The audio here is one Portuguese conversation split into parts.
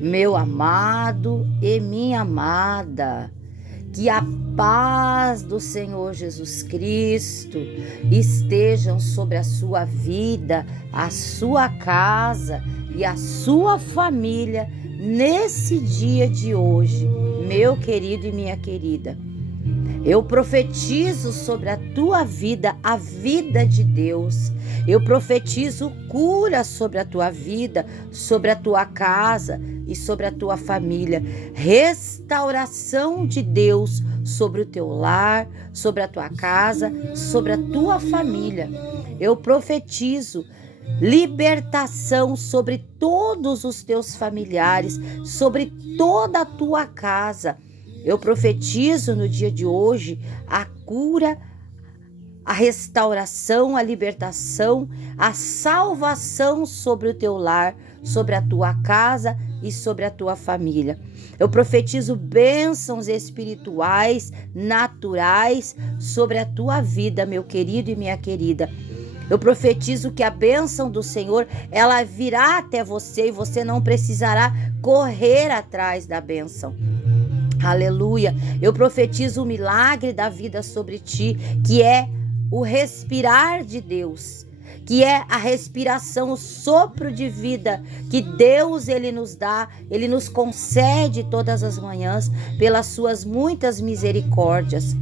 Meu amado e minha amada, que a paz do Senhor Jesus Cristo estejam sobre a sua vida, a sua casa e a sua família nesse dia de hoje, meu querido e minha querida. Eu profetizo sobre a tua vida, a vida de Deus. Eu profetizo cura sobre a tua vida, sobre a tua casa e sobre a tua família. Restauração de Deus sobre o teu lar, sobre a tua casa, sobre a tua família. Eu profetizo libertação sobre todos os teus familiares, sobre toda a tua casa. Eu profetizo no dia de hoje a cura, a restauração, a libertação, a salvação sobre o teu lar, sobre a tua casa e sobre a tua família. Eu profetizo bênçãos espirituais, naturais sobre a tua vida, meu querido e minha querida. Eu profetizo que a bênção do Senhor, ela virá até você e você não precisará correr atrás da bênção. Aleluia. Eu profetizo o milagre da vida sobre ti, que é o respirar de Deus, que é a respiração, o sopro de vida que Deus ele nos dá, ele nos concede todas as manhãs pelas suas muitas misericórdias.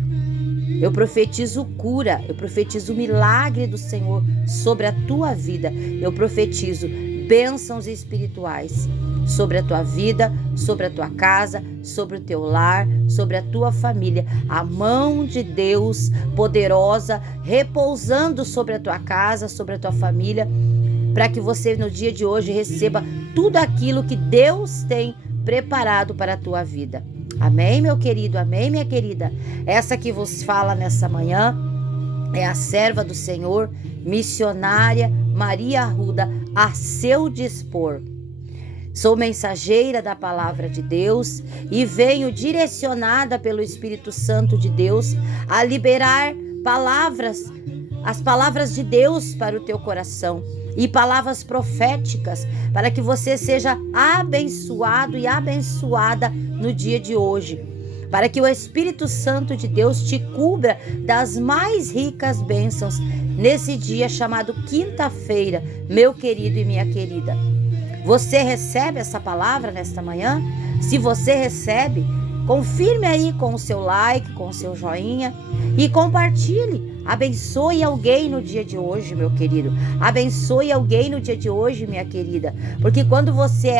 Eu profetizo cura, eu profetizo o milagre do Senhor sobre a tua vida. Eu profetizo bênçãos espirituais sobre a tua vida, sobre a tua casa, sobre o teu lar, sobre a tua família. A mão de Deus poderosa repousando sobre a tua casa, sobre a tua família, para que você no dia de hoje receba tudo aquilo que Deus tem preparado para a tua vida. Amém, meu querido? Amém, minha querida? Essa que vos fala nessa manhã é a serva do Senhor, missionária Maria Arruda, a seu dispor. Sou mensageira da palavra de Deus e venho direcionada pelo Espírito Santo de Deus a liberar palavras, as palavras de Deus para o teu coração e palavras proféticas para que você seja abençoado e abençoada no dia de hoje, para que o Espírito Santo de Deus te cubra das mais ricas bênçãos nesse dia chamado quinta-feira, meu querido e minha querida. Você recebe essa palavra nesta manhã? Se você recebe, confirme aí com o seu like, com o seu joinha e compartilhe. Abençoe alguém no dia de hoje, meu querido. Abençoe alguém no dia de hoje, minha querida. Porque quando você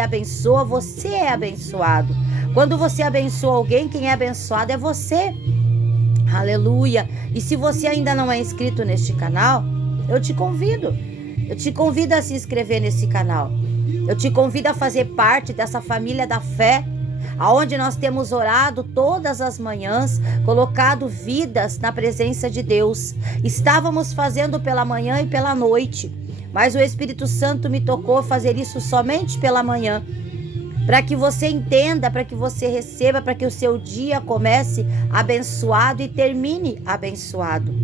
abençoa, você é abençoado. Quando você abençoa alguém, quem é abençoado é você. Aleluia. E se você ainda não é inscrito neste canal, eu te convido a se inscrever nesse canal. Eu te convido a fazer parte dessa família da fé, aonde nós temos orado todas as manhãs, colocado vidas na presença de Deus. Estávamos fazendo pela manhã e pela noite, mas o Espírito Santo me tocou a fazer isso somente pela manhã, para que você entenda, para que você receba, para que o seu dia comece abençoado e termine abençoado.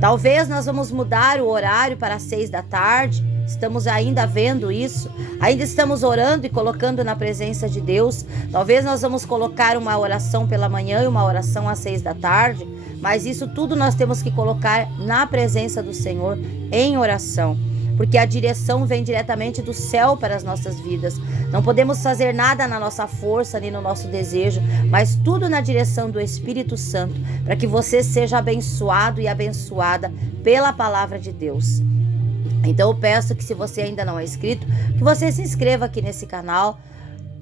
Talvez nós vamos mudar o horário para 6 da tarde, estamos ainda vendo isso, ainda estamos orando e colocando na presença de Deus. Talvez nós vamos colocar uma oração pela manhã e uma oração às 6 da tarde, mas isso tudo nós temos que colocar na presença do Senhor em oração, porque a direção vem diretamente do céu para as nossas vidas. Não podemos fazer nada na nossa força nem no nosso desejo, mas tudo na direção do Espírito Santo, para que você seja abençoado e abençoada pela palavra de Deus. Então eu peço que, se você ainda não é inscrito, que você se inscreva aqui nesse canal,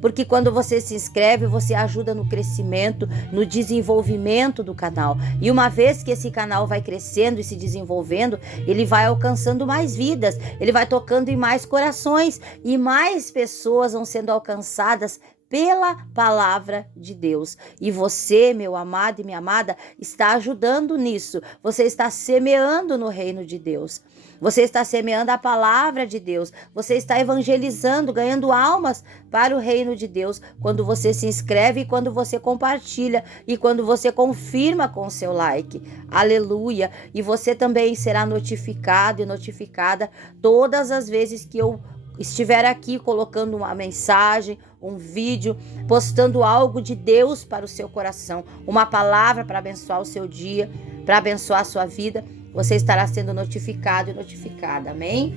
porque quando você se inscreve, você ajuda no crescimento, no desenvolvimento do canal. E uma vez que esse canal vai crescendo e se desenvolvendo, ele vai alcançando mais vidas, ele vai tocando em mais corações e mais pessoas vão sendo alcançadas pela palavra de Deus. E você, meu amado e minha amada, está ajudando nisso. Você está semeando no reino de Deus. Você está semeando a palavra de Deus. Você está evangelizando, ganhando almas para o reino de Deus. Quando você se inscreve e quando você compartilha e quando você confirma com o seu like. Aleluia. E você também será notificado e notificada todas as vezes que eu estiver aqui colocando uma mensagem, um vídeo, postando algo de Deus para o seu coração, uma palavra para abençoar o seu dia, para abençoar a sua vida, você estará sendo notificado e notificada, amém?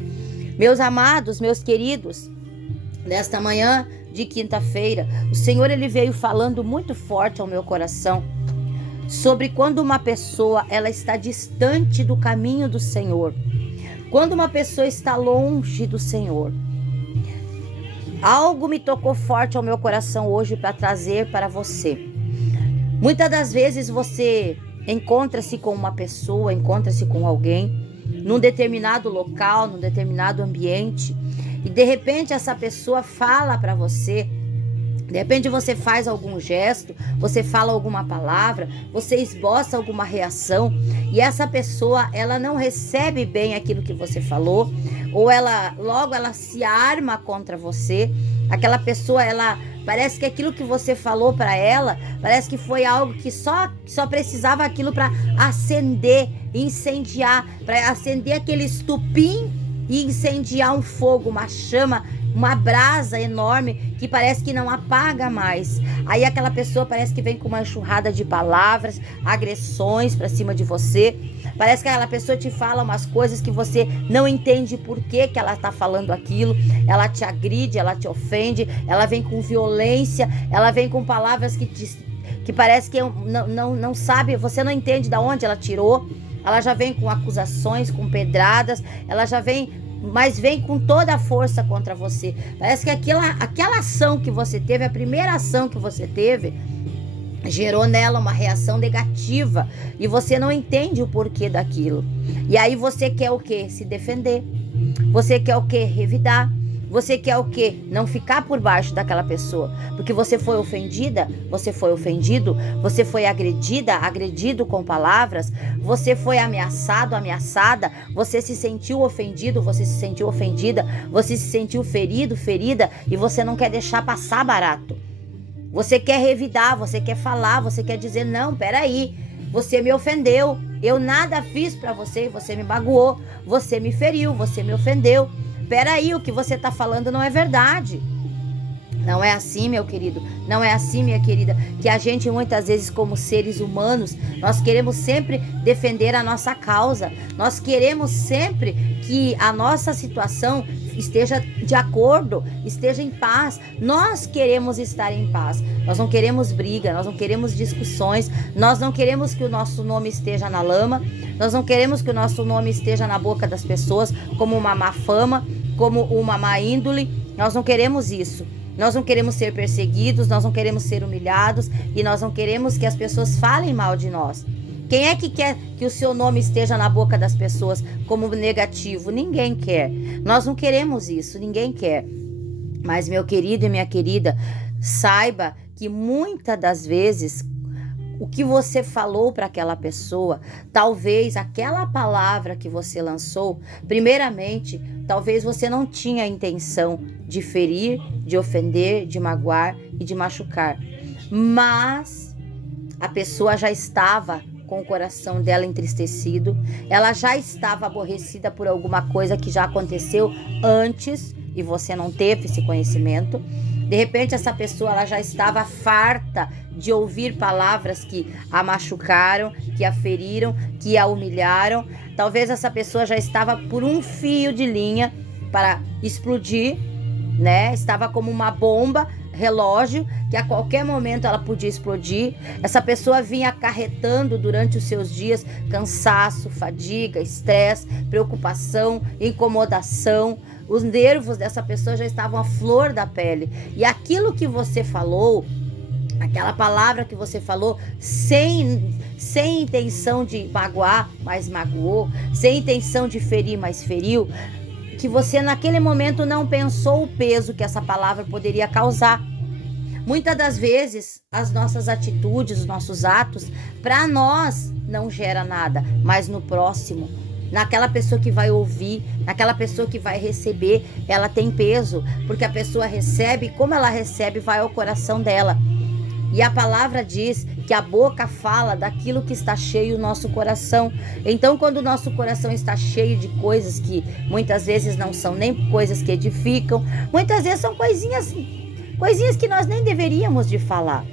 Meus amados, meus queridos, nesta manhã de quinta-feira, o Senhor ele veio falando muito forte ao meu coração sobre quando uma pessoa ela está distante do caminho do Senhor, quando uma pessoa está longe do Senhor. Algo me tocou forte ao meu coração hoje para trazer para você. Muitas das vezes você encontra-se com uma pessoa, encontra-se com alguém num determinado local, num determinado ambiente, e de repente essa pessoa fala para você, de repente você faz algum gesto, você fala alguma palavra, você esboça alguma reação, e essa pessoa ela não recebe bem aquilo que você falou, ou logo ela se arma contra você. Aquela pessoa, ela parece que aquilo que você falou para ela, parece que foi algo que só precisava aquilo para acender, incendiar, para acender aquele estupim e incendiar um fogo, uma chama, uma brasa enorme que parece que não apaga mais. Aí aquela pessoa parece que vem com uma enxurrada de palavras, agressões para cima de você. Parece que aquela pessoa te fala umas coisas que você não entende por que ela está falando aquilo. Ela te agride, ela te ofende, ela vem com violência, ela vem com palavras que parece que não sabe, você não entende de onde ela tirou. Ela já vem com acusações, com pedradas, ela já vem, mas vem com toda a força contra você. Parece que aquela ação que você teve, a primeira ação que você teve, gerou nela uma reação negativa e você não entende o porquê daquilo. E aí você quer o quê? Se defender. Você quer o quê? Revidar. Você quer o quê? Não ficar por baixo daquela pessoa. Porque você foi ofendida, você foi ofendido, você foi agredido com palavras, você foi ameaçado, ameaçada, você se sentiu ofendido, você se sentiu ofendida, você se sentiu ferido, ferida, e você não quer deixar passar barato. Você quer revidar, você quer falar, você quer dizer, não, peraí, você me ofendeu, eu nada fiz pra você, você me magoou, você me feriu, você me ofendeu. Peraí, o que você está falando não é verdade. Não é assim, meu querido, não é assim, minha querida, que a gente muitas vezes como seres humanos, nós queremos sempre defender a nossa causa, nós queremos sempre que a nossa situação esteja de acordo, esteja em paz. Nós queremos estar em paz, nós não queremos briga, nós não queremos discussões, nós não queremos que o nosso nome esteja na lama, nós não queremos que o nosso nome esteja na boca das pessoas como uma má fama, como uma má índole. Nós não queremos isso. Nós não queremos ser perseguidos, nós não queremos ser humilhados e nós não queremos que as pessoas falem mal de nós. Quem é que quer que o seu nome esteja na boca das pessoas como negativo? Ninguém quer. Nós não queremos isso, ninguém quer. Mas, meu querido e minha querida, saiba que muitas das vezes o que você falou para aquela pessoa, talvez aquela palavra que você lançou, primeiramente, talvez você não tinha a intenção de ferir, de ofender, de magoar e de machucar. Mas a pessoa já estava com o coração dela entristecido, ela já estava aborrecida por alguma coisa que já aconteceu antes e você não teve esse conhecimento. De repente essa pessoa ela já estava farta de ouvir palavras que a machucaram, que a feriram, que a humilharam. Talvez essa pessoa já estava por um fio de linha para explodir, né? Estava como uma bomba relógio que a qualquer momento ela podia explodir. Essa pessoa vinha acarretando durante os seus dias cansaço, fadiga, estresse, preocupação, incomodação. Os nervos dessa pessoa já estavam à flor da pele. E aquilo que você falou, aquela palavra que você falou, sem intenção de magoar, mas magoou, sem intenção de ferir, mas feriu, que você naquele momento não pensou o peso que essa palavra poderia causar. Muitas das vezes, as nossas atitudes, os nossos atos, para nós não gera nada, mas no próximo, naquela pessoa que vai ouvir, naquela pessoa que vai receber, ela tem peso, porque a pessoa recebe, como ela recebe, vai ao coração dela. E a palavra diz que a boca fala daquilo que está cheio o nosso coração. Então, quando o nosso coração está cheio de coisas que muitas vezes não são nem coisas que edificam, muitas vezes são coisinhas que nós nem deveríamos de falar.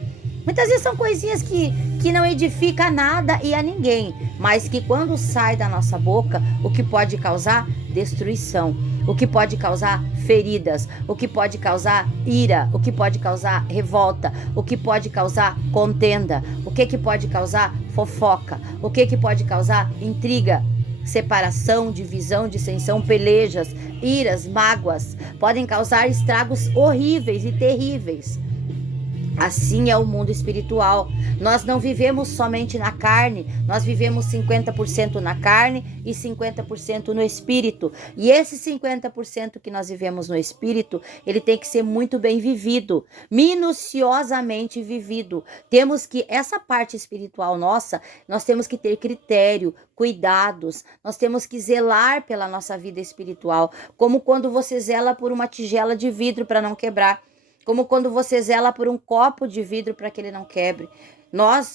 Muitas vezes são coisinhas que não edificam a nada e a ninguém, mas que quando sai da nossa boca, o que pode causar destruição, o que pode causar feridas, o que pode causar ira, o que pode causar revolta, o que pode causar contenda, o que pode causar fofoca, o que pode causar intriga, separação, divisão, dissensão, pelejas, iras, mágoas, podem causar estragos horríveis e terríveis. Assim é o mundo espiritual. Nós não vivemos somente na carne, nós vivemos 50% na carne e 50% no espírito. E esse 50% que nós vivemos no espírito, ele tem que ser muito bem vivido, minuciosamente vivido. Temos que, essa parte espiritual nossa, nós temos que ter critério, cuidados, nós temos que zelar pela nossa vida espiritual, como quando você zela por uma tigela de vidro para não quebrar. Como quando você zela por um copo de vidro para que ele não quebre.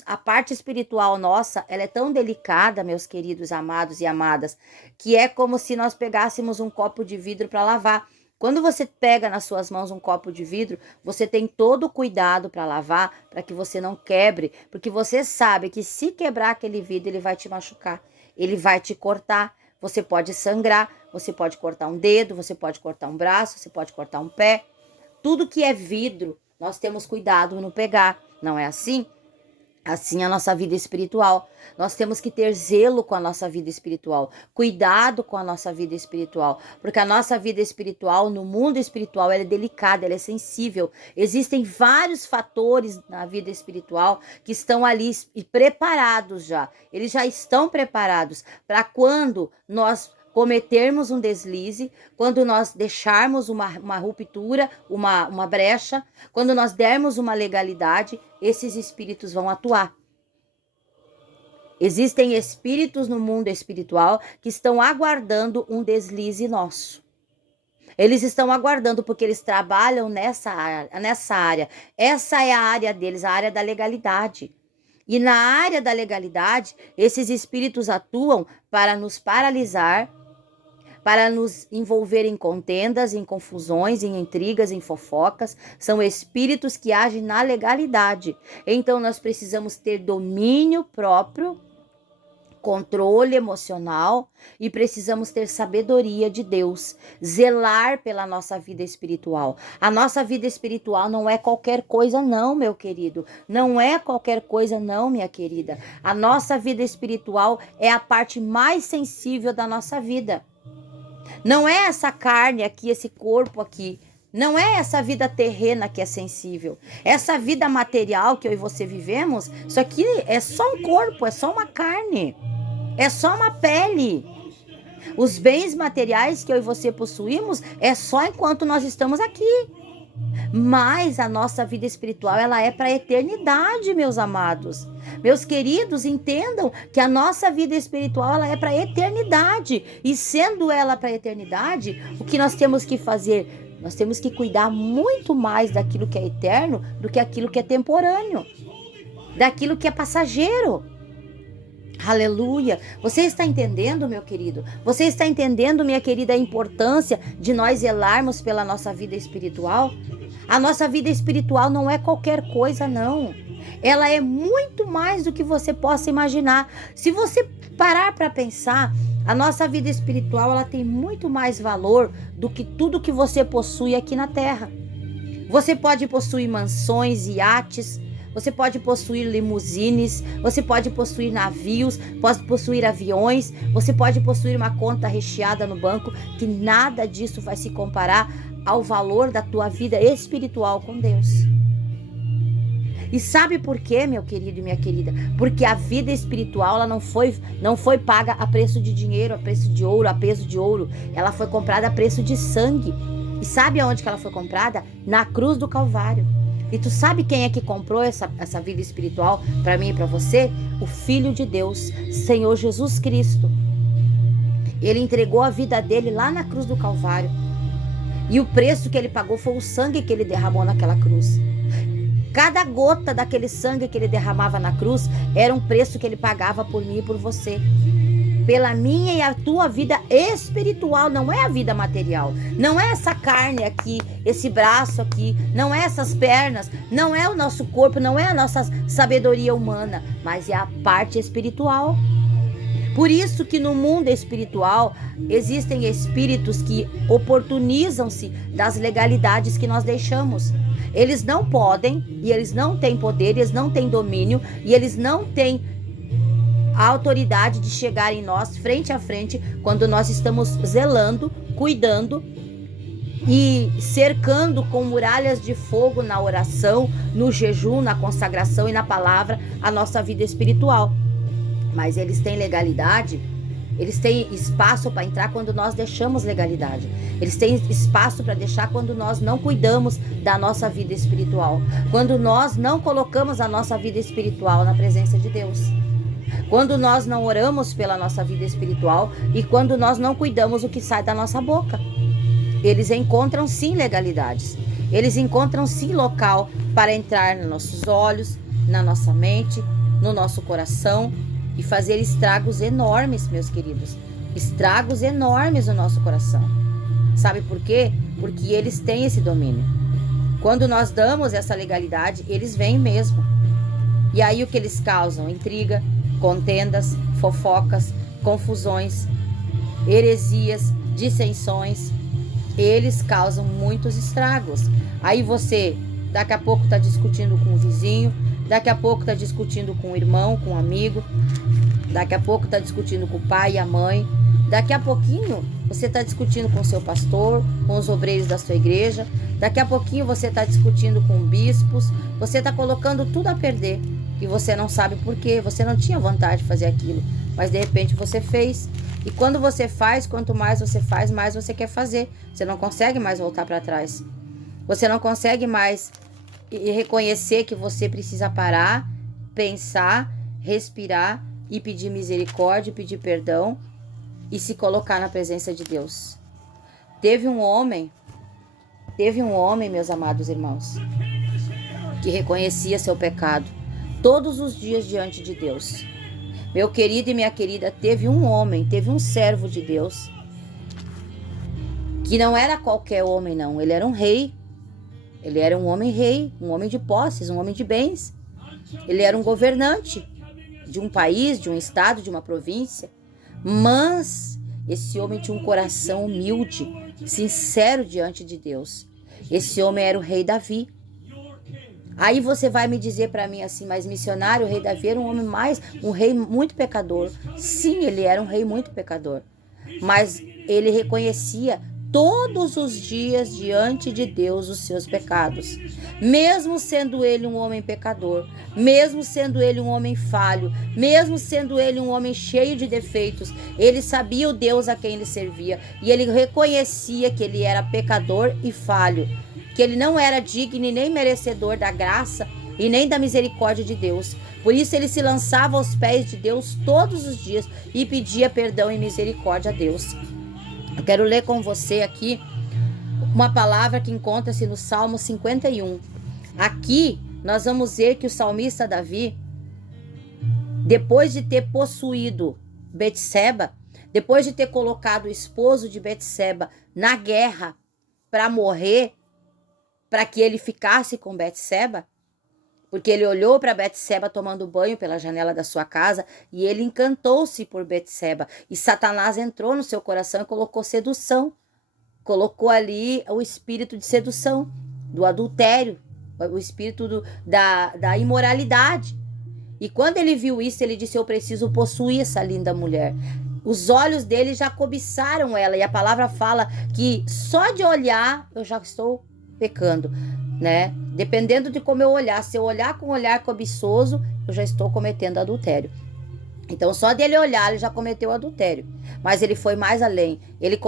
A parte espiritual nossa, ela é tão delicada, meus queridos amados e amadas, que é como se nós pegássemos um copo de vidro para lavar. Quando você pega nas suas mãos um copo de vidro, você tem todo o cuidado para lavar, para que você não quebre, porque você sabe que se quebrar aquele vidro, ele vai te machucar, ele vai te cortar, você pode sangrar, você pode cortar um dedo, você pode cortar um braço, você pode cortar um pé. Tudo que é vidro, nós temos cuidado no pegar, não é assim? Assim é a nossa vida espiritual. Nós temos que ter zelo com a nossa vida espiritual, cuidado com a nossa vida espiritual, porque a nossa vida espiritual, no mundo espiritual, ela é delicada, ela é sensível. Existem vários fatores na vida espiritual que estão ali preparados já. Eles já estão preparados para quando nós cometermos um deslize, quando nós deixarmos uma ruptura, uma brecha, quando nós dermos uma legalidade, esses espíritos vão atuar. Existem espíritos no mundo espiritual que estão aguardando um deslize nosso. Eles estão aguardando porque eles trabalham nessa área. Essa é a área deles, a área da legalidade. E na área da legalidade, esses espíritos atuam para nos paralisar, para nos envolver em contendas, em confusões, em intrigas, em fofocas. São espíritos que agem na legalidade. Então, nós precisamos ter domínio próprio, controle emocional e precisamos ter sabedoria de Deus, zelar pela nossa vida espiritual. A nossa vida espiritual não é qualquer coisa não, meu querido. Não é qualquer coisa não, minha querida. A nossa vida espiritual é a parte mais sensível da nossa vida. Não é essa carne aqui, esse corpo aqui. Não é essa vida terrena que é sensível. Essa vida material que eu e você vivemos, isso aqui é só um corpo, é só uma carne. É só uma pele. Os bens materiais que eu e você possuímos é só enquanto nós estamos aqui. Mas a nossa vida espiritual, ela é para a eternidade, meus amados. Meus queridos, entendam que a nossa vida espiritual, ela é para a eternidade. E sendo ela para a eternidade, o que nós temos que fazer? Nós temos que cuidar muito mais daquilo que é eterno do que aquilo que é temporâneo. Daquilo que é passageiro. Aleluia! Você está entendendo, meu querido? Você está entendendo, minha querida, a importância de nós zelarmos pela nossa vida espiritual? A nossa vida espiritual não é qualquer coisa, não. Ela é muito mais do que você possa imaginar. Se você parar para pensar, a nossa vida espiritual, ela tem muito mais valor do que tudo que você possui aqui na Terra. Você pode possuir mansões, iates, você pode possuir limusines, você pode possuir navios, pode possuir aviões, você pode possuir uma conta recheada no banco, que nada disso vai se comparar ao valor da tua vida espiritual com Deus. E sabe por quê, meu querido e minha querida? Porque a vida espiritual, ela não foi paga a preço de dinheiro, a preço de ouro, a peso de ouro. Ela foi comprada a preço de sangue. E sabe aonde que ela foi comprada? Na cruz do Calvário. E tu sabe quem é que comprou essa vida espiritual para mim e para você? O Filho de Deus, Senhor Jesus Cristo. Ele entregou a vida dele lá na cruz do Calvário. E o preço que ele pagou foi o sangue que ele derramou naquela cruz. Cada gota daquele sangue que ele derramava na cruz era um preço que ele pagava por mim e por você. Pela minha e a tua vida espiritual, não é a vida material. Não é essa carne aqui, esse braço aqui, não é essas pernas, não é o nosso corpo, não é a nossa sabedoria humana, mas é a parte espiritual. Por isso que no mundo espiritual existem espíritos que oportunizam-se das legalidades que nós deixamos. Eles não podem, e eles não têm poder, eles não têm domínio, e eles não têm a autoridade de chegar em nós frente a frente quando nós estamos zelando, cuidando e cercando com muralhas de fogo na oração, no jejum, na consagração e na palavra a nossa vida espiritual. Mas eles têm legalidade, eles têm espaço para entrar quando nós deixamos legalidade. Eles têm espaço para deixar quando nós não cuidamos da nossa vida espiritual. Quando nós não colocamos a nossa vida espiritual na presença de Deus. Quando nós não oramos pela nossa vida espiritual e quando nós não cuidamos o que sai da nossa boca. Eles encontram sim legalidades. Eles encontram sim local para entrar nos nossos olhos, na nossa mente, no nosso coração e fazer estragos enormes, meus queridos. Estragos enormes no nosso coração. Sabe por quê? Porque eles têm esse domínio. Quando nós damos essa legalidade, eles vêm mesmo. E aí o que eles causam? Intriga, contendas, fofocas, confusões, heresias, dissensões. Eles causam muitos estragos. Aí você, daqui a pouco está discutindo com o vizinho, daqui a pouco está discutindo com o irmão, com o amigo, daqui a pouco está discutindo com o pai e a mãe, daqui a pouquinho você está discutindo com o seu pastor, com os obreiros da sua igreja, daqui a pouquinho você está discutindo com bispos, você está colocando tudo a perder. E você não sabe por quê, você não tinha vontade de fazer aquilo, mas de repente você fez. E quando você faz, quanto mais você faz, mais você quer fazer. Você não consegue mais voltar para trás. Você não consegue mais reconhecer que você precisa parar, pensar, respirar e pedir misericórdia, pedir perdão e se colocar na presença de Deus. Teve um homem, meus amados irmãos, que reconhecia seu pecado todos os dias diante de Deus. Meu querido e minha querida, teve um homem, teve um servo de Deus, que não era qualquer homem não, ele era um rei. Ele era um homem rei, um homem de posses, um homem de bens. Ele era um governante de um país, de um estado, de uma província. Mas esse homem tinha um coração humilde, sincero diante de Deus. Esse homem era o rei Davi. Aí você vai me dizer para mim assim, mas missionário, o rei Davi era um rei muito pecador. Sim, ele era um rei muito pecador. Mas ele reconhecia todos os dias diante de Deus os seus pecados. Mesmo sendo ele um homem pecador, mesmo sendo ele um homem falho, mesmo sendo ele um homem cheio de defeitos, ele sabia o Deus a quem ele servia e ele reconhecia que ele era pecador e falho, que ele não era digno e nem merecedor da graça e nem da misericórdia de Deus. Por isso ele se lançava aos pés de Deus todos os dias e pedia perdão e misericórdia a Deus. Eu quero ler com você aqui uma palavra que encontra-se no Salmo 51. Aqui nós vamos ver que o salmista Davi, depois de ter possuído Betseba, depois de ter colocado o esposo de Betseba na guerra para morrer, para que ele ficasse com Betseba, porque ele olhou para Betseba tomando banho pela janela da sua casa e ele encantou-se por Betseba. E Satanás entrou no seu coração e colocou sedução. Colocou ali o espírito de sedução, do adultério, o espírito da imoralidade. E quando ele viu isso, ele disse, eu preciso possuir essa linda mulher. Os olhos dele já cobiçaram ela. E a palavra fala que só de olhar eu já estou pecando, né? Dependendo de como eu olhar, se eu olhar com um olhar cobiçoso, eu já estou cometendo adultério. Então, só dele olhar, ele já cometeu adultério. Mas ele foi mais além. Ele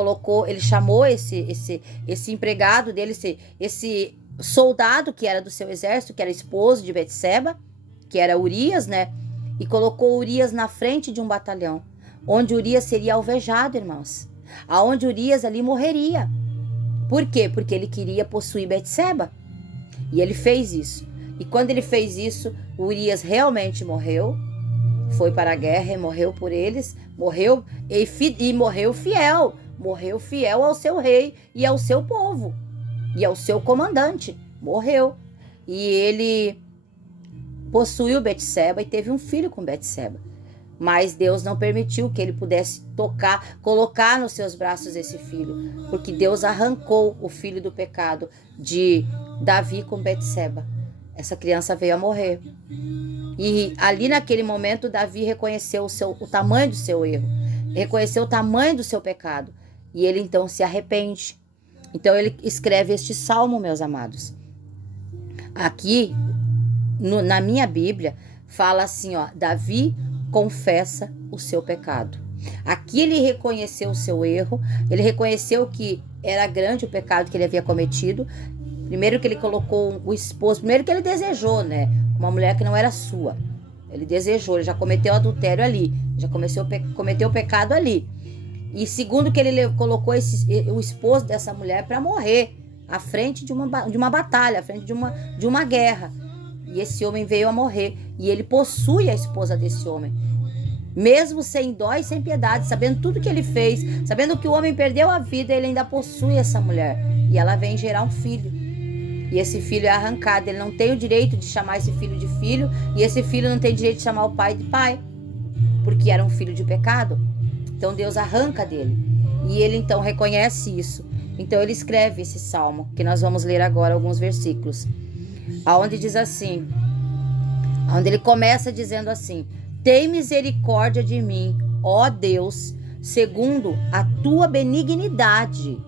chamou esse empregado dele, esse soldado que era do seu exército, que era esposo de Betseba, que era Urias, né? E colocou Urias na frente de um batalhão, onde Urias seria alvejado, irmãos. Aonde Urias ali morreria. Por quê? Porque ele queria possuir Betseba. E ele fez isso. E quando ele fez isso, Urias realmente morreu, foi para a guerra e morreu por eles, morreu fiel ao seu rei e ao seu povo e ao seu comandante, morreu. E ele possuiu Betseba e teve um filho com Betseba. Mas Deus não permitiu que ele pudesse colocar nos seus braços esse filho, porque Deus arrancou o filho do pecado de Davi com Betseba. Essa criança veio a morrer. E ali naquele momento, Davi reconheceu o tamanho do seu erro, reconheceu o tamanho do seu pecado, e ele então se arrepende. Então ele escreve este salmo, meus amados. Aqui, na minha Bíblia, fala assim, ó, Davi confessa o seu pecado. Aqui ele reconheceu o seu erro, ele reconheceu que era grande o pecado que ele havia cometido. Primeiro que ele colocou o esposo, primeiro que ele desejou, né? Uma mulher que não era sua. Ele desejou, ele já cometeu adultério ali, já cometeu o pecado ali. E segundo que ele colocou o esposo dessa mulher para morrer à frente de uma batalha, à frente de uma guerra. E esse homem veio a morrer. E ele possui a esposa desse homem. Mesmo sem dó e sem piedade, sabendo tudo que ele fez, sabendo que o homem perdeu a vida, ele ainda possui essa mulher. E ela vem gerar um filho. E esse filho é arrancado. Ele não tem o direito de chamar esse filho de filho. E esse filho não tem direito de chamar o pai de pai. Porque era um filho de pecado. Então Deus arranca dele. E ele então reconhece isso. Então ele escreve esse salmo, que nós vamos ler agora alguns versículos. Aonde diz assim, onde ele começa dizendo assim: tem misericórdia de mim, ó Deus, segundo a tua benignidade.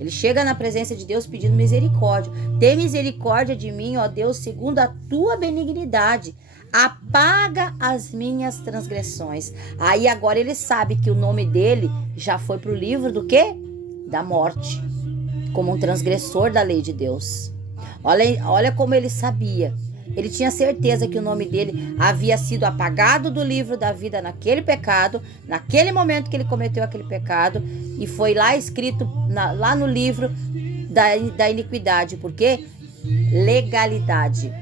Ele chega na presença de Deus pedindo misericórdia. Tem misericórdia de mim, ó Deus, segundo a tua benignidade. Apaga as minhas transgressões. Aí agora ele sabe que o nome dele já foi para o livro do quê? Da morte, como um transgressor da lei de Deus. Olha como ele sabia. Ele tinha certeza que o nome dele havia sido apagado do livro da vida naquele pecado, naquele momento que ele cometeu aquele pecado, e foi lá escrito, lá no livro da iniquidade. Por quê? Legalidade.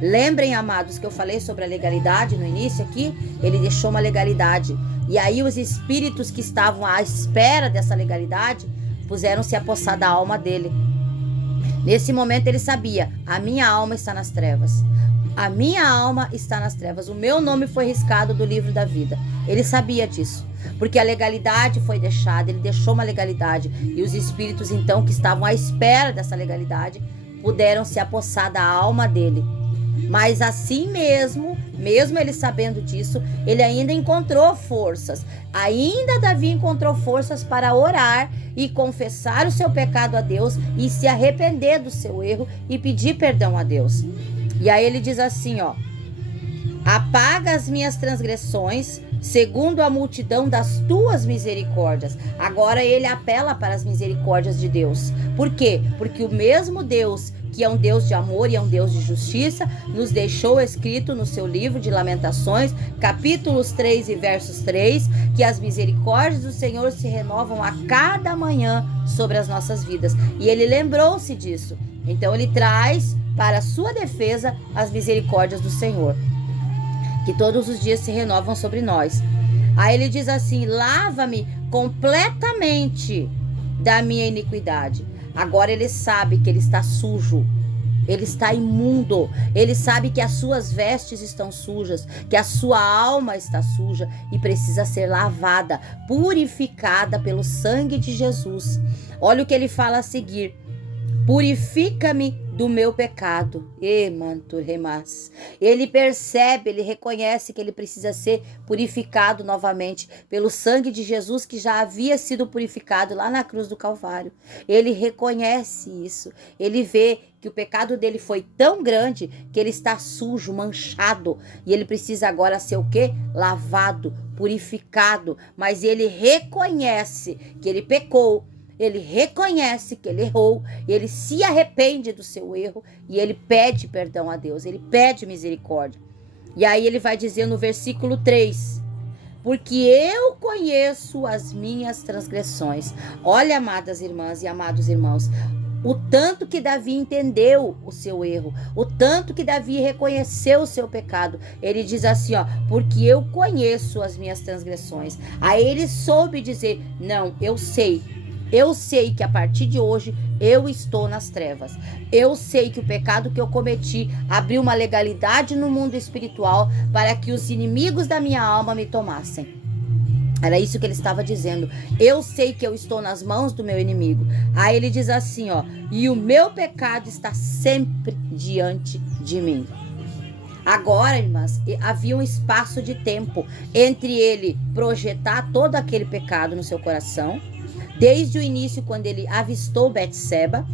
Lembrem, amados, que eu falei sobre a legalidade no início aqui? Ele deixou uma legalidade. E aí os espíritos que estavam à espera dessa legalidade puseram-se a apossar da alma dele. Nesse momento ele sabia, a minha alma está nas trevas. A minha alma está nas trevas. O meu nome foi riscado do livro da vida. Ele sabia disso. Porque a legalidade foi deixada, ele deixou uma legalidade. E os espíritos então que estavam à espera dessa legalidade puderam se apossar da alma dele. Mas assim mesmo ele sabendo disso, ele ainda encontrou forças. Ainda Davi encontrou forças para orar e confessar o seu pecado a Deus e se arrepender do seu erro e pedir perdão a Deus. E aí ele diz assim, ó: apaga as minhas transgressões segundo a multidão das tuas misericórdias. Agora ele apela para as misericórdias de Deus. Por quê? Porque o mesmo Deus, que é um Deus de amor e é um Deus de justiça, nos deixou escrito no seu livro de Lamentações, capítulos 3 e versos 3, que as misericórdias do Senhor se renovam a cada manhã sobre as nossas vidas. E ele lembrou-se disso. Então ele traz para a sua defesa as misericórdias do Senhor, que todos os dias se renovam sobre nós. Aí ele diz assim: lava-me completamente da minha iniquidade. Agora ele sabe que ele está sujo, ele está imundo, ele sabe que as suas vestes estão sujas, que a sua alma está suja e precisa ser lavada, purificada pelo sangue de Jesus. Olha o que ele fala a seguir: purifica-me do meu pecado. Ele percebe, ele reconhece que ele precisa ser purificado novamente pelo sangue de Jesus, que já havia sido purificado lá na cruz do Calvário. Ele reconhece isso. Ele vê que o pecado dele foi tão grande que ele está sujo, manchado, e ele precisa agora ser o quê? Lavado, purificado. Mas ele reconhece que ele pecou. Ele reconhece que ele errou, ele se arrepende do seu erro e ele pede perdão a Deus, ele pede misericórdia. E aí ele vai dizer no versículo 3: porque eu conheço as minhas transgressões. Olha, amadas irmãs e amados irmãos, O tanto que Davi entendeu o seu erro, o tanto que Davi reconheceu o seu pecado. Ele diz assim, ó, porque eu conheço as minhas transgressões. Aí ele soube dizer, não, eu sei que a partir de hoje eu estou nas trevas. Eu sei que o pecado que eu cometi abriu uma legalidade no mundo espiritual para que os inimigos da minha alma me tomassem. Era isso que ele estava dizendo. Eu sei que eu estou nas mãos do meu inimigo. Aí ele diz assim, ó, e o meu pecado está sempre diante de mim. Agora, irmãs, havia um espaço de tempo entre ele projetar todo aquele pecado no seu coração, desde o início, quando ele avistou Betseba,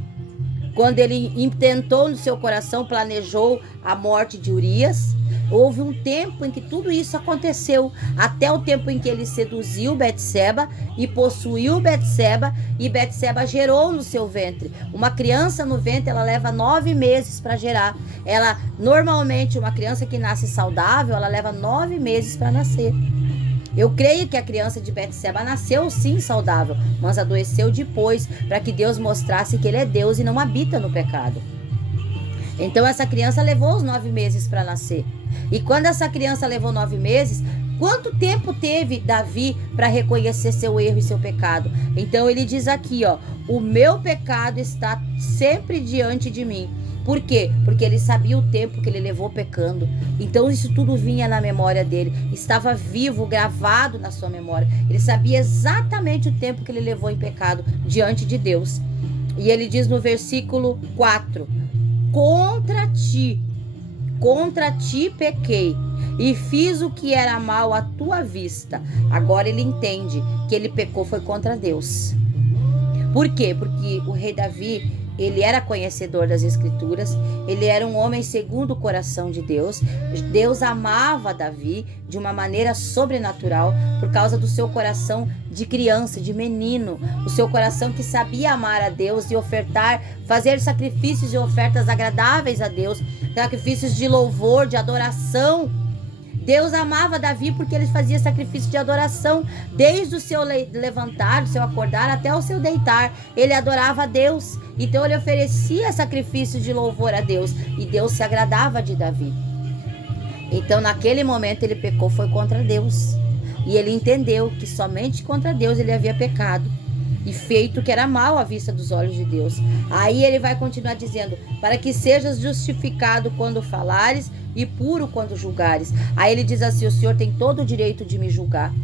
quando ele intentou no seu coração, planejou a morte de Urias. Houve um tempo em que tudo isso aconteceu, até o tempo em que ele seduziu Betseba e possuiu Betseba, e Betseba gerou no seu ventre. Uma criança no ventre, ela leva 9 meses para gerar. Ela, normalmente, uma criança que nasce saudável, ela leva 9 meses para nascer. Eu creio que a criança de Betseba nasceu sim saudável, mas adoeceu depois, para que Deus mostrasse que ele é Deus e não habita no pecado. Então essa criança levou os 9 meses para nascer. E quando essa criança levou 9 meses, quanto tempo teve Davi para reconhecer seu erro e seu pecado? Então ele diz aqui, ó, o meu pecado está sempre diante de mim. Por quê? Porque ele sabia o tempo que ele levou pecando. Então isso tudo vinha na memória dele. Estava vivo, gravado na sua memória. Ele sabia exatamente o tempo que ele levou em pecado diante de Deus. E ele diz no versículo 4, contra ti pequei e fiz o que era mal à tua vista. Agora ele entende que ele pecou foi contra Deus. Por quê? Porque o rei Davi, ele era conhecedor das escrituras, ele era um homem segundo o coração de Deus. Deus amava Davi de uma maneira sobrenatural por causa do seu coração de criança, de menino, o seu coração que sabia amar a Deus e ofertar, fazer sacrifícios e ofertas agradáveis a Deus, sacrifícios de louvor, de adoração. Deus amava Davi porque ele fazia sacrifício de adoração, desde o seu levantar, do seu acordar até o seu deitar, ele adorava a Deus. Então ele oferecia sacrifício de louvor a Deus e Deus se agradava de Davi. Então naquele momento ele pecou foi contra Deus e ele entendeu que somente contra Deus ele havia pecado e feito o que era mal à vista dos olhos de Deus. Aí ele vai continuar dizendo, para que sejas justificado quando falares e puro quando julgares. Aí ele diz assim, o Senhor tem todo o direito de me julgar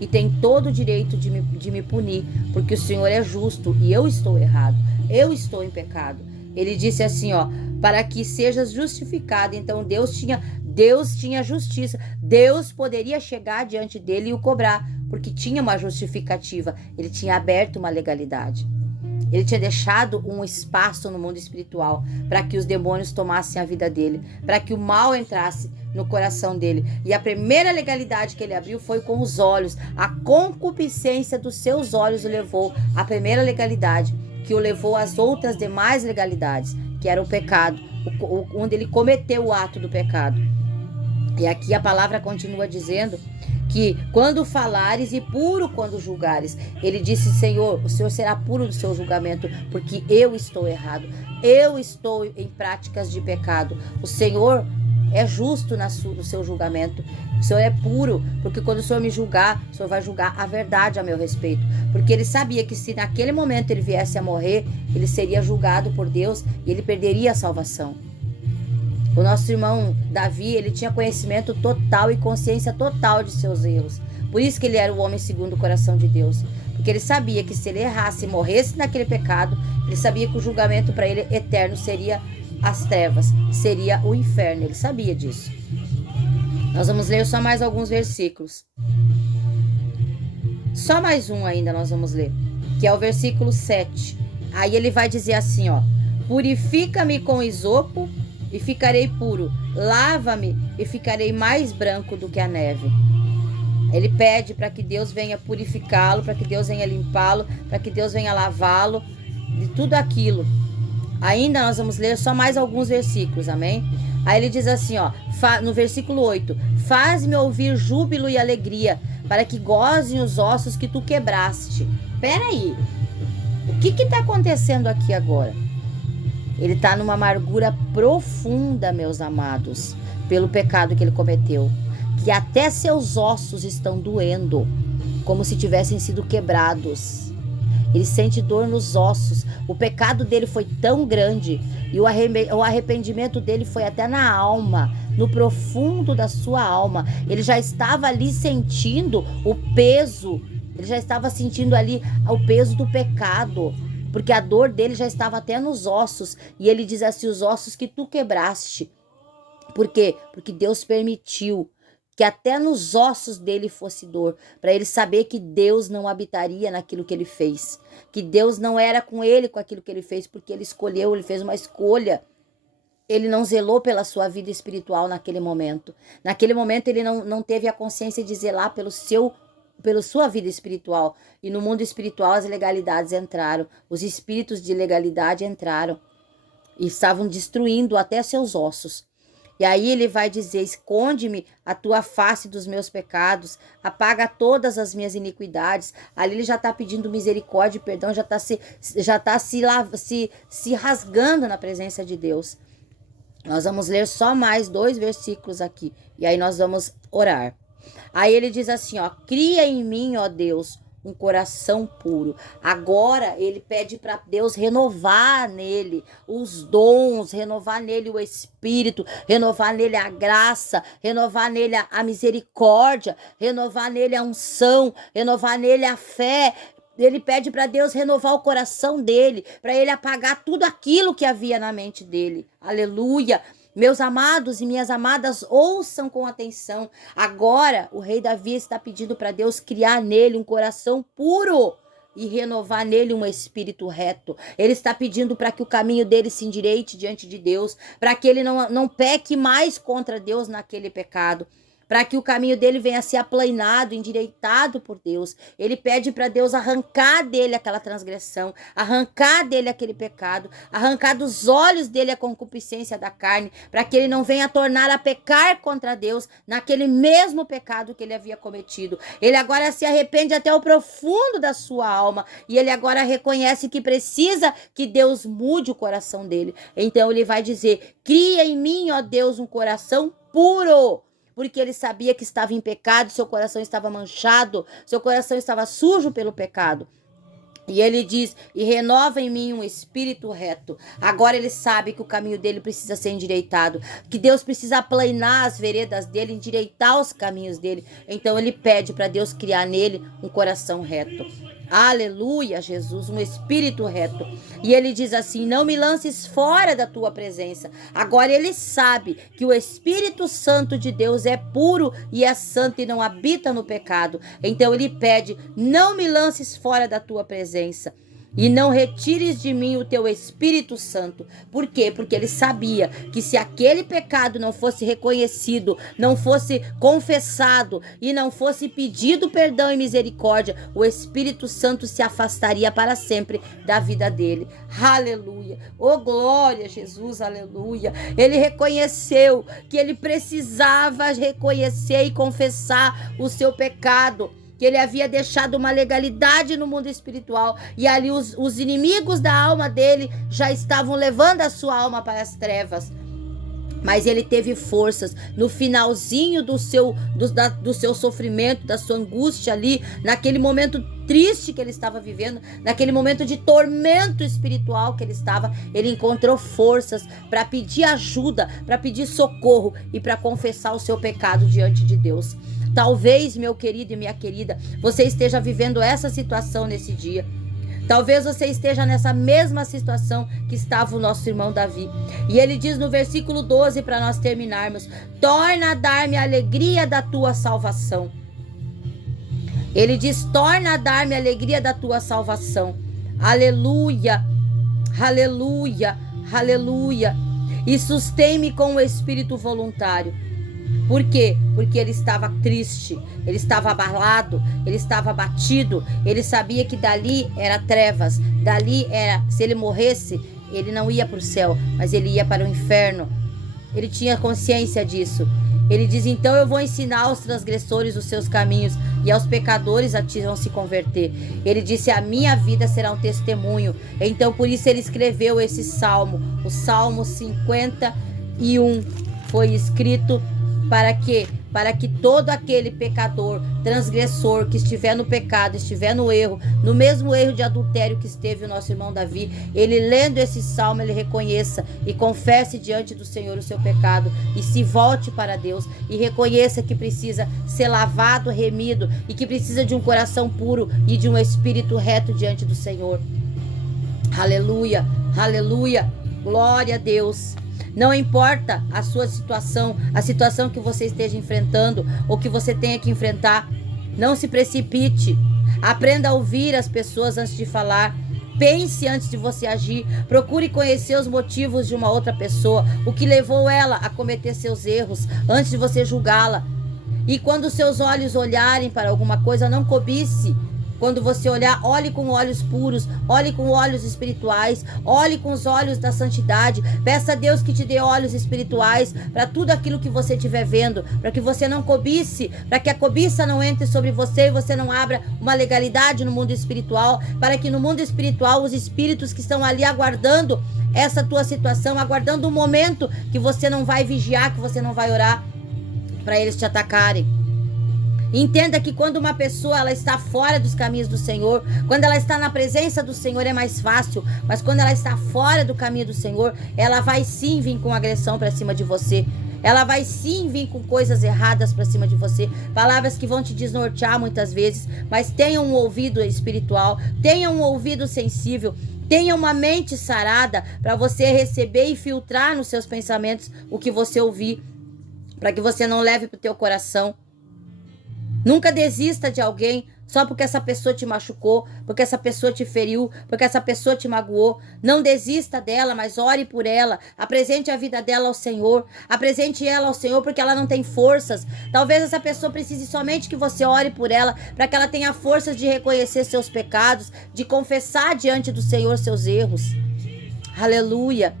e tem todo o direito de me punir, porque o Senhor é justo e eu estou errado, eu estou em pecado. Ele disse assim, ó, para que sejas justificado. Então Deus tinha justiça, Deus poderia chegar diante dele e o cobrar, porque tinha uma justificativa, ele tinha aberto uma legalidade. Ele tinha deixado um espaço no mundo espiritual para que os demônios tomassem a vida dele, para que o mal entrasse no coração dele. E a primeira legalidade que ele abriu foi com os olhos. A concupiscência dos seus olhos o levou à primeira legalidade, que o levou às outras demais legalidades, que era o pecado, onde ele cometeu o ato do pecado. E aqui a palavra continua dizendo que quando falares e puro quando julgares. Ele disse, Senhor, o Senhor será puro no seu julgamento, porque eu estou errado, eu estou em práticas de pecado. O Senhor é justo no seu julgamento, o Senhor é puro, porque quando o Senhor me julgar, o Senhor vai julgar a verdade a meu respeito, porque ele sabia que se naquele momento ele viesse a morrer, ele seria julgado por Deus e ele perderia a salvação. O nosso irmão Davi, ele tinha conhecimento total e consciência total de seus erros. Por isso que ele era o homem segundo o coração de Deus. Porque ele sabia que se ele errasse e morresse naquele pecado, ele sabia que o julgamento para ele eterno seria as trevas, seria o inferno. Ele sabia disso. Nós vamos ler só mais alguns versículos. Só mais um ainda nós vamos ler, que é o versículo 7. Aí ele vai dizer assim, ó: purifica-me com isopo e ficarei puro, lava-me e ficarei mais branco do que a neve. Ele pede para que Deus venha purificá-lo, para que Deus venha limpá-lo, para que Deus venha lavá-lo de tudo aquilo. Ainda nós vamos ler só mais alguns versículos, amém? Aí ele diz assim, ó, no versículo 8: faz-me ouvir júbilo e alegria, para que gozem os ossos que tu quebraste. Peraí, o que está acontecendo aqui agora? Ele está numa amargura profunda, meus amados, pelo pecado que ele cometeu, que até seus ossos estão doendo, como se tivessem sido quebrados. Ele sente dor nos ossos. O pecado dele foi tão grande e o arrependimento dele foi até na alma, no profundo da sua alma. Ele já estava ali sentindo o peso, ele já estava sentindo ali o peso do pecado, porque a dor dele já estava até nos ossos. E ele diz assim: os ossos que tu quebraste. Por quê? Porque Deus permitiu que até nos ossos dele fosse dor, para ele saber que Deus não habitaria naquilo que ele fez, que Deus não era com ele com aquilo que ele fez, porque ele escolheu, ele fez uma escolha. Ele não zelou pela sua vida espiritual naquele momento. Naquele momento ele não teve a consciência de zelar pela sua vida espiritual. E no mundo espiritual as ilegalidades entraram, os espíritos de ilegalidade entraram e estavam destruindo até seus ossos. E aí ele vai dizer: esconde-me a tua face dos meus pecados, apaga todas as minhas iniquidades. Ali ele já está pedindo misericórdia e perdão, já está se rasgando na presença de Deus. Nós vamos ler só mais 2 versículos aqui, e aí nós vamos orar. Aí ele diz assim, ó: cria em mim, ó Deus, um coração puro. Agora ele pede para Deus renovar nele os dons, renovar nele o Espírito, renovar nele a graça, renovar nele a misericórdia, renovar nele a unção, renovar nele a fé. Ele pede para Deus renovar o coração dele, para ele apagar tudo aquilo que havia na mente dele. Aleluia! Meus amados e minhas amadas, ouçam com atenção. Agora, o rei Davi está pedindo para Deus criar nele um coração puro e renovar nele um espírito reto. Ele está pedindo para que o caminho dele se endireite diante de Deus, para que ele não peque mais contra Deus naquele pecado, para que o caminho dele venha a ser aplanado, endireitado por Deus. Ele pede para Deus arrancar dele aquela transgressão, arrancar dele aquele pecado, arrancar dos olhos dele a concupiscência da carne, para que ele não venha a tornar a pecar contra Deus naquele mesmo pecado que ele havia cometido. Ele agora se arrepende até o profundo da sua alma, e ele agora reconhece que precisa que Deus mude o coração dele. Então ele vai dizer: cria em mim, ó Deus, um coração puro. Porque ele sabia que estava em pecado, seu coração estava manchado, seu coração estava sujo pelo pecado. E ele diz: e renova em mim um espírito reto. Agora ele sabe que o caminho dele precisa ser endireitado, que Deus precisa aplanar as veredas dele, endireitar os caminhos dele. Então ele pede para Deus criar nele um coração reto. Aleluia, Jesus, um espírito reto. E ele diz assim: não me lances fora da tua presença. Agora ele sabe que o Espírito Santo de Deus é puro e é santo e não habita no pecado. Então ele pede: não me lances fora da tua presença. E não retires de mim o teu Espírito Santo. Por quê? Porque ele sabia que se aquele pecado não fosse reconhecido, não fosse confessado e não fosse pedido perdão e misericórdia, o Espírito Santo se afastaria para sempre da vida dele. Aleluia! Oh, glória a Jesus, aleluia! Ele reconheceu que ele precisava reconhecer e confessar o seu pecado, que ele havia deixado uma legalidade no mundo espiritual, e ali os inimigos da alma dele já estavam levando a sua alma para as trevas. Mas ele teve forças no finalzinho do seu sofrimento, da sua angústia ali, naquele momento triste que ele estava vivendo, naquele momento de tormento espiritual que ele estava. Ele encontrou forças para pedir ajuda, para pedir socorro e para confessar o seu pecado diante de Deus. Talvez, meu querido e minha querida, você esteja vivendo essa situação nesse dia. Talvez você esteja nessa mesma situação que estava o nosso irmão Davi. E ele diz no versículo 12, para nós terminarmos: torna a dar-me a alegria da tua salvação. Ele diz: torna a dar-me a alegria da tua salvação. Aleluia, aleluia, aleluia. E sustém-me com o espírito voluntário. Por quê? Porque ele estava triste, ele estava abalado, ele estava abatido. Ele sabia que dali era trevas, dali era, se ele morresse, ele não ia para o céu, mas ele ia para o inferno. Ele tinha consciência disso. Ele diz: então eu vou ensinar aos transgressores os seus caminhos, e aos pecadores a ti vão se converter. Ele disse: a minha vida será um testemunho. Então por isso ele escreveu esse salmo, o Salmo 51. Foi escrito para quê? Para que todo aquele pecador, transgressor, que estiver no pecado, estiver no erro, no mesmo erro de adultério que esteve o nosso irmão Davi, ele lendo esse salmo, ele reconheça e confesse diante do Senhor o seu pecado e se volte para Deus e reconheça que precisa ser lavado, remido e que precisa de um coração puro e de um espírito reto diante do Senhor. Aleluia, aleluia, glória a Deus. Não importa a sua situação, a situação que você esteja enfrentando ou que você tenha que enfrentar, não se precipite. Aprenda a ouvir as pessoas antes de falar. Pense antes de você agir. Procure conhecer os motivos de uma outra pessoa, o que levou ela a cometer seus erros, antes de você julgá-la. E quando seus olhos olharem para alguma coisa, não cobice. Quando você olhar, olhe com olhos puros, olhe com olhos espirituais, olhe com os olhos da santidade. Peça a Deus que te dê olhos espirituais para tudo aquilo que você estiver vendo, para que você não cobice, para que a cobiça não entre sobre você e você não abra uma legalidade no mundo espiritual, para que no mundo espiritual os espíritos que estão ali aguardando essa tua situação, aguardando um momento que você não vai vigiar, que você não vai orar, para eles te atacarem. Entenda que quando uma pessoa ela está fora dos caminhos do Senhor, quando ela está na presença do Senhor é mais fácil, mas quando ela está fora do caminho do Senhor, ela vai sim vir com agressão para cima de você. Ela vai sim vir com coisas erradas para cima de você, palavras que vão te desnortear muitas vezes, mas tenha um ouvido espiritual, tenha um ouvido sensível, tenha uma mente sarada para você receber e filtrar nos seus pensamentos o que você ouvir, para que você não leve para o teu coração. Nunca desista de alguém só porque essa pessoa te machucou, porque essa pessoa te feriu, porque essa pessoa te magoou. Não desista dela, mas ore por ela. Apresente a vida dela ao Senhor. Apresente ela ao Senhor porque ela não tem forças. Talvez essa pessoa precise somente que você ore por ela, para que ela tenha forças de reconhecer seus pecados, de confessar diante do Senhor seus erros. Aleluia.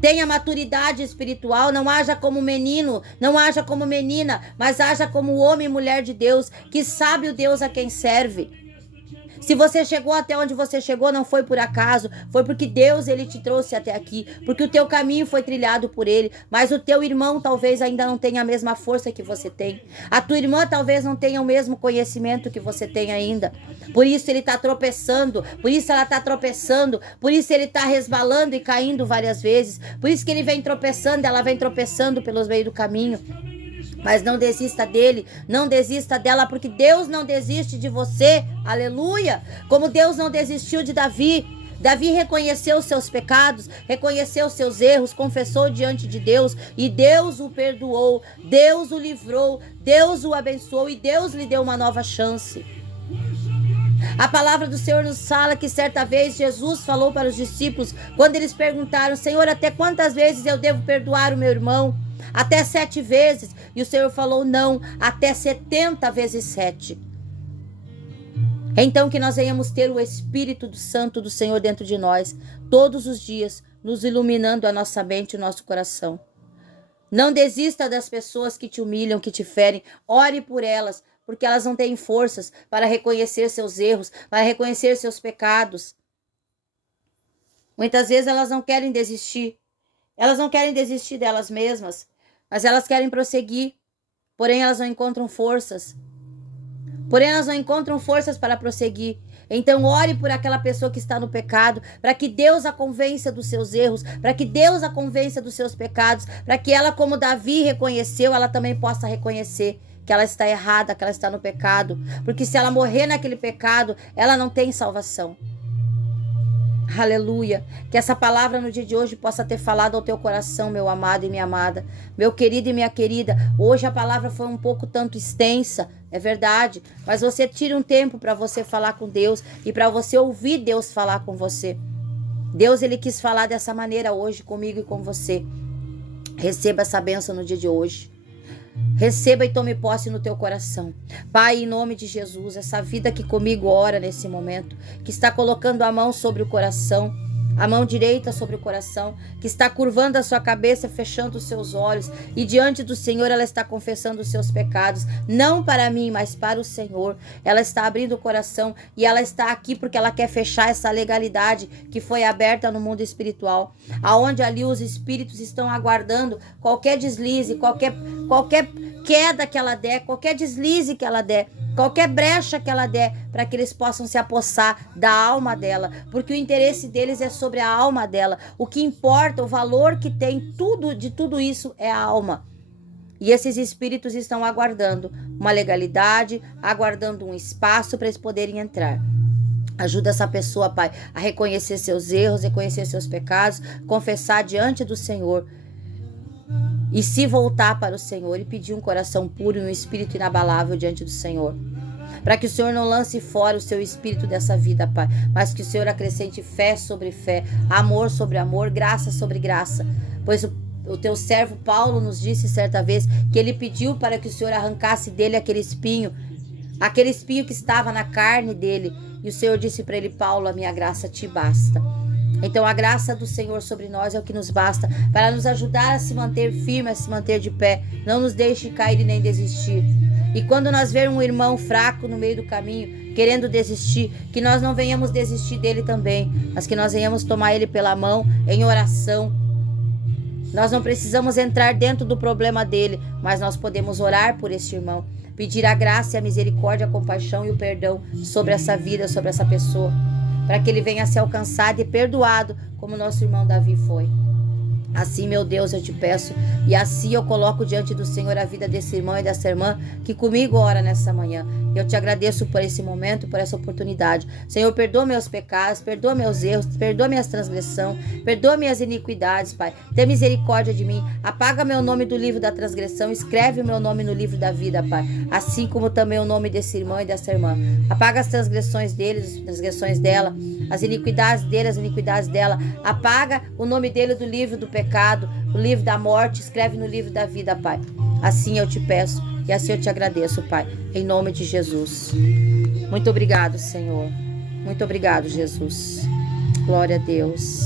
Tenha maturidade espiritual, não haja como menino, não haja como menina, mas haja como homem e mulher de Deus, que sabe o Deus a quem serve. Se você chegou até onde você chegou, não foi por acaso, foi porque Deus ele te trouxe até aqui, porque o teu caminho foi trilhado por ele, mas o teu irmão talvez ainda não tenha a mesma força que você tem. A tua irmã talvez não tenha o mesmo conhecimento que você tem ainda. Por isso ele está tropeçando, por isso ela está tropeçando, por isso ele está resbalando e caindo várias vezes, por isso que ele vem tropeçando, ela vem tropeçando pelos meios do caminho. Mas não desista dele, não desista dela, porque Deus não desiste de você, aleluia, como Deus não desistiu de Davi. Davi reconheceu os seus pecados, reconheceu os seus erros, confessou diante de Deus e Deus o perdoou, Deus o livrou, Deus o abençoou e Deus lhe deu uma nova chance. A palavra do Senhor nos fala que certa vez Jesus falou para os discípulos, quando eles perguntaram: Senhor, até quantas vezes eu devo perdoar o meu irmão? Até 7 vezes. E o Senhor falou: não, até 70 vezes 7. Então que nós venhamos ter o Espírito do Santo do Senhor dentro de nós, todos os dias, nos iluminando a nossa mente e o nosso coração. Não desista das pessoas que te humilham, que te ferem. Ore por elas, porque elas não têm forças para reconhecer seus erros, para reconhecer seus pecados. Muitas vezes elas não querem desistir. Elas não querem desistir delas mesmas, mas elas querem prosseguir. Porém, elas não encontram forças. Para prosseguir. Então, ore por aquela pessoa que está no pecado, para que Deus a convença dos seus erros, para que Deus a convença dos seus pecados, para que ela, como Davi reconheceu, ela também possa reconhecer que ela está errada, que ela está no pecado. Porque se ela morrer naquele pecado, ela não tem salvação. Aleluia, que essa palavra no dia de hoje possa ter falado ao teu coração, meu amado e minha amada, meu querido e minha querida. Hoje a palavra foi um pouco tanto extensa, é verdade, mas você tira um tempo para você falar com Deus e para você ouvir Deus falar com você. Deus, ele quis falar dessa maneira hoje comigo e com você. Receba essa bênção no dia de hoje. Receba e tome posse no teu coração. Pai, em nome de Jesus, essa vida que comigo ora nesse momento, que está colocando a mão sobre o coração, a mão direita sobre o coração, que está curvando a sua cabeça, fechando os seus olhos, e diante do Senhor ela está confessando os seus pecados, não para mim, mas para o Senhor. Ela está abrindo o coração e ela está aqui porque ela quer fechar essa legalidade que foi aberta no mundo espiritual, aonde ali os espíritos estão aguardando qualquer deslize, qualquer queda que ela der, qualquer deslize que ela der, qualquer brecha que ela der, para que eles possam se apossar da alma dela, porque o interesse deles é sobre a alma dela. O que importa, o valor que tem de tudo isso é a alma. E esses espíritos estão aguardando uma legalidade, aguardando um espaço para eles poderem entrar. Ajuda essa pessoa, Pai, a reconhecer seus erros, reconhecer seus pecados, confessar diante do Senhor e se voltar para o Senhor e pedir um coração puro e um espírito inabalável diante do Senhor. Para que o Senhor não lance fora o seu espírito dessa vida, Pai, mas que o Senhor acrescente fé sobre fé, amor sobre amor, graça sobre graça. Pois o teu servo Paulo nos disse certa vez que ele pediu para que o Senhor arrancasse dele aquele espinho que estava na carne dele. E o Senhor disse para ele: Paulo, a minha graça te basta. Então a graça do Senhor sobre nós é o que nos basta para nos ajudar a se manter firme, a se manter de pé. Não nos deixe cair e nem desistir. E quando nós ver um irmão fraco no meio do caminho, querendo desistir, que nós não venhamos desistir dele também, mas que nós venhamos tomar ele pela mão em oração. Nós não precisamos entrar dentro do problema dele, mas nós podemos orar por esse irmão, pedir a graça e a misericórdia, a compaixão e o perdão sobre essa vida, sobre essa pessoa, para que ele venha a ser alcançado e perdoado, como nosso irmão Davi foi. Assim, meu Deus, eu te peço, e assim eu coloco diante do Senhor a vida desse irmão e dessa irmã que comigo ora nessa manhã. Eu te agradeço por esse momento, por essa oportunidade. Senhor, perdoa meus pecados, perdoa meus erros, perdoa minhas transgressões, perdoa minhas iniquidades, Pai. Tenha misericórdia de mim. Apaga meu nome do livro da transgressão, escreve o meu nome no livro da vida, Pai. Assim como também o nome desse irmão e dessa irmã. Apaga as transgressões deles, as transgressões dela, as iniquidades dele, as iniquidades dela. Apaga o nome dele do livro do pecado, o livro da morte, escreve no livro da vida, Pai. Assim eu te peço e assim eu te agradeço, Pai, em nome de Jesus. Muito obrigado, Senhor. Muito obrigado, Jesus. Glória a Deus.